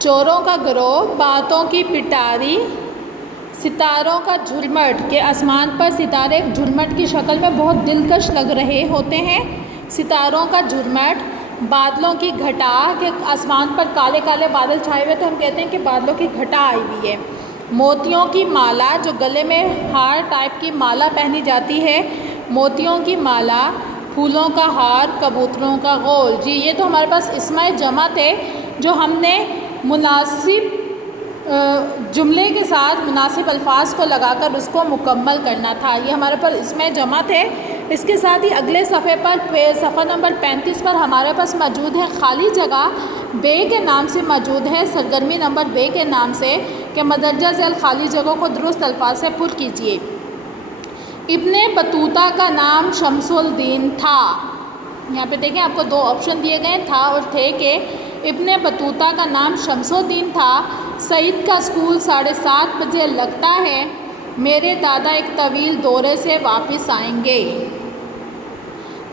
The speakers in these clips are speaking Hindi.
चोरों का गिरोह, बातों की पिटारी, सितारों का झुरमट के आसमान पर सितारे झुरमट की शक्ल में बहुत दिलकश लग रहे होते हैं। सितारों का झुरमट, बादलों की घटा के आसमान पर काले काले बादल छाए हुए तो हम कहते हैं कि बादलों की घटा आई हुई है। मोतियों की माला, जो गले में हार टाइप की माला पहनी जाती है, मोतियों की माला, फूलों का हार, कबूतरों का गोल। जी ये तो हमारे पास इस्माए जमा थे जो हमने मुनासिब जुमले के साथ मुनासिब अल्फाज को लगाकर उसको मुकम्मल करना था। ये हमारे पास इसमें जमा थे। इसके साथ ही अगले सफ़े पर सफ़ा नंबर 35 पर हमारे पास मौजूद है खाली जगह, बे के नाम से मौजूद है, सरगर्मी नंबर बे के नाम से, कि मदरजा झैल खाली जगह को दुरुस्त अल्फाज से पुर कीजिए। इब्ने बतूता का नाम शमसुद्दीन था। यहाँ पे देखें आपको दो ऑप्शन दिए गए था और थे कि इब्ने बतूता का नाम शमसुद्दीन था। सईद का स्कूल 7:30 बजे लगता है। मेरे दादा एक तवील दौरे से वापस आएंगे।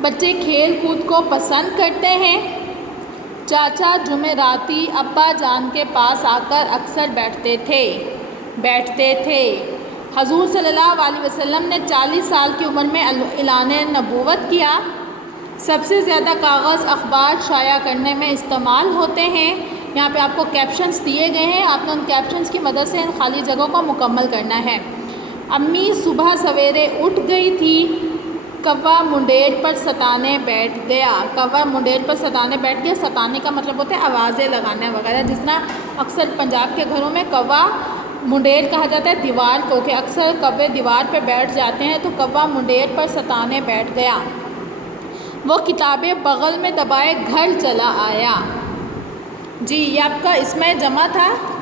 बच्चे खेल कूद को पसंद करते हैं। चाचा जुमेराती अब्बा जान के पास आकर अक्सर बैठते थे। हजूर सल्लल्लाहु अलैहि वसल्लम ने 40 साल की उम्र में ऐलान नबूवत किया। सबसे ज़्यादा कागज़ अखबार शाया करने में इस्तेमाल होते हैं। यहाँ पे आपको कैप्शंस दिए गए हैं, आपने उन कैप्शंस की मदद से इन खाली जगहों को मुकम्मल करना है। अम्मी सुबह सवेरे उठ गई थी। कौवा मुंडेर पर सताने बैठ गया। कौवा मुंडेर पर सताने बैठ गया। सताने का मतलब होता है आवाज़ें लगाना वगैरह, जिस तरह अक्सर पंजाब के घरों में कौवा मुंडेर कहा जाता है दीवार को, कि अक्सर कौवे दीवार पर बैठ जाते हैं, तो कौवा मुंडेर पर सताने बैठ गया। वो किताबें बगल में दबाए घर चला आया। जी ये आपका इसमें जमा था।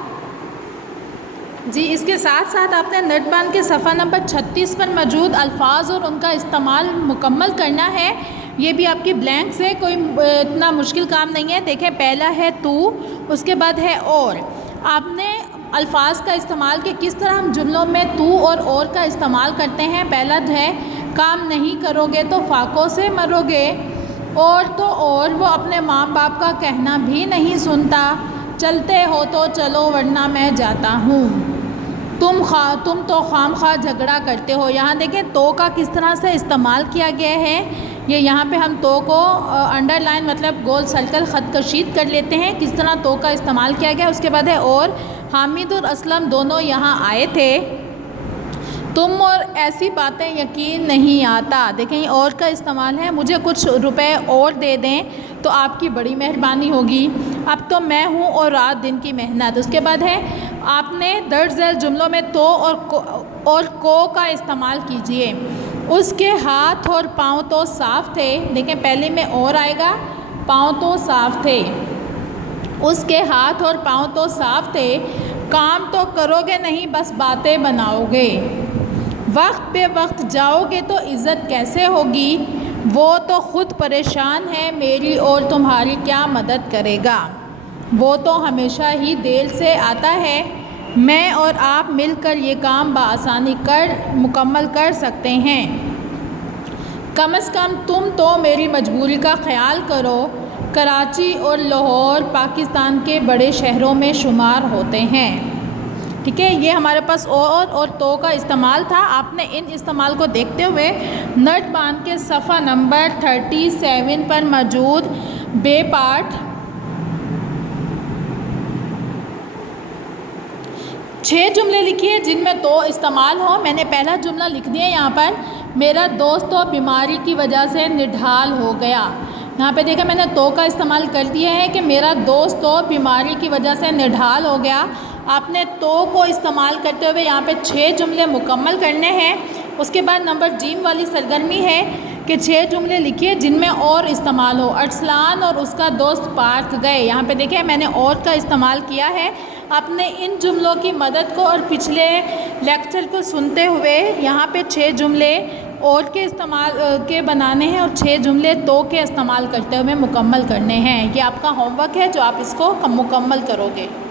जी इसके साथ साथ आपने नटबान के सफ़ा नंबर 36 पर मौजूद अल्फाज और उनका इस्तेमाल मुकम्मल करना है। ये भी आपकी ब्लैंक से कोई इतना मुश्किल काम नहीं है। देखें पहला है तू, उसके बाद है और। आपने अल्फाज का इस्तेमाल कि किस तरह हम जुमलों में तू और का इस्तेमाल करते हैं। पहला है काम नहीं करोगे तो फाकों से मरोगे। और तो और वो अपने माँ बाप का कहना भी नहीं सुनता। चलते हो तो चलो वरना मैं जाता हूँ। तुम तो खाम खा झगड़ा करते हो। यहाँ देखें तो का किस तरह से इस्तेमाल किया गया है। ये यहाँ पे हम तो को अंडरलाइन मतलब गोल सर्कल ख़त कशीद कर लेते हैं, किस तरह तो का इस्तेमाल किया गया। उसके बाद है और। हामिद और असलम दोनों यहाँ आए थे। तुम और ऐसी बातें यकीन नहीं आता। देखें और का इस्तेमाल है, मुझे कुछ रुपए और दे दें तो आपकी बड़ी मेहरबानी होगी। अब तो मैं हूँ और रात दिन की मेहनत। उसके बाद है आपने दर्ज झैल जुमलों में तो और को का इस्तेमाल कीजिए। उसके हाथ और पाँव तो साफ़ थे। देखें पहले में और आएगा, पाँव तो साफ़ थे। उसके हाथ और पाँव तो साफ़ थे। काम तो करोगे नहीं बस बातें बनाओगे। वक्त पे वक्त जाओगे तो इज़्ज़त कैसे होगी। वो तो ख़ुद परेशान है, मेरी और तुम्हारी क्या मदद करेगा। वो तो हमेशा ही देर से आता है। मैं और आप मिलकर ये काम बआसानी मुकम्मल कर सकते हैं। कम से कम तुम तो मेरी मजबूरी का ख्याल करो। कराची और लाहौर पाकिस्तान के बड़े शहरों में शुमार होते हैं। ठीक है, ये हमारे पास और तो का इस्तेमाल था। आपने इन इस्तेमाल को देखते हुए नटबान के सफ़ा नंबर 37 पर मौजूद बे पार्ट 6 जुमले लिखिए जिनमें तो इस्तेमाल हो। मैंने पहला जुमला लिख दिया यहाँ पर, मेरा दोस्त तो बीमारी की वजह से निढाल हो गया। यहाँ पे देखा मैंने तो का इस्तेमाल कर दिया है कि मेरा दोस्त तो बीमारी की वजह से निढाल हो गया। आपने तो को इस्तेमाल करते हुए यहाँ पे 6 जुमले मुकम्मल करने हैं। उसके बाद नंबर जीम वाली सरगर्मी है कि 6 जुमले लिखिए जिनमें और इस्तेमाल हो। अरसलान और उसका दोस्त पार्क गए। यहाँ पे देखिए मैंने और का इस्तेमाल किया है। आपने इन जुमलों की मदद को और पिछले लेक्चर को सुनते हुए यहाँ पे 6 जुमले और के इस्तेमाल के बनाने हैं और 6 जुमले तो के इस्तेमाल करते हुए मुकम्मल करने हैं। ये आपका होमवर्क है जो आप इसको मुकम्मल करोगे।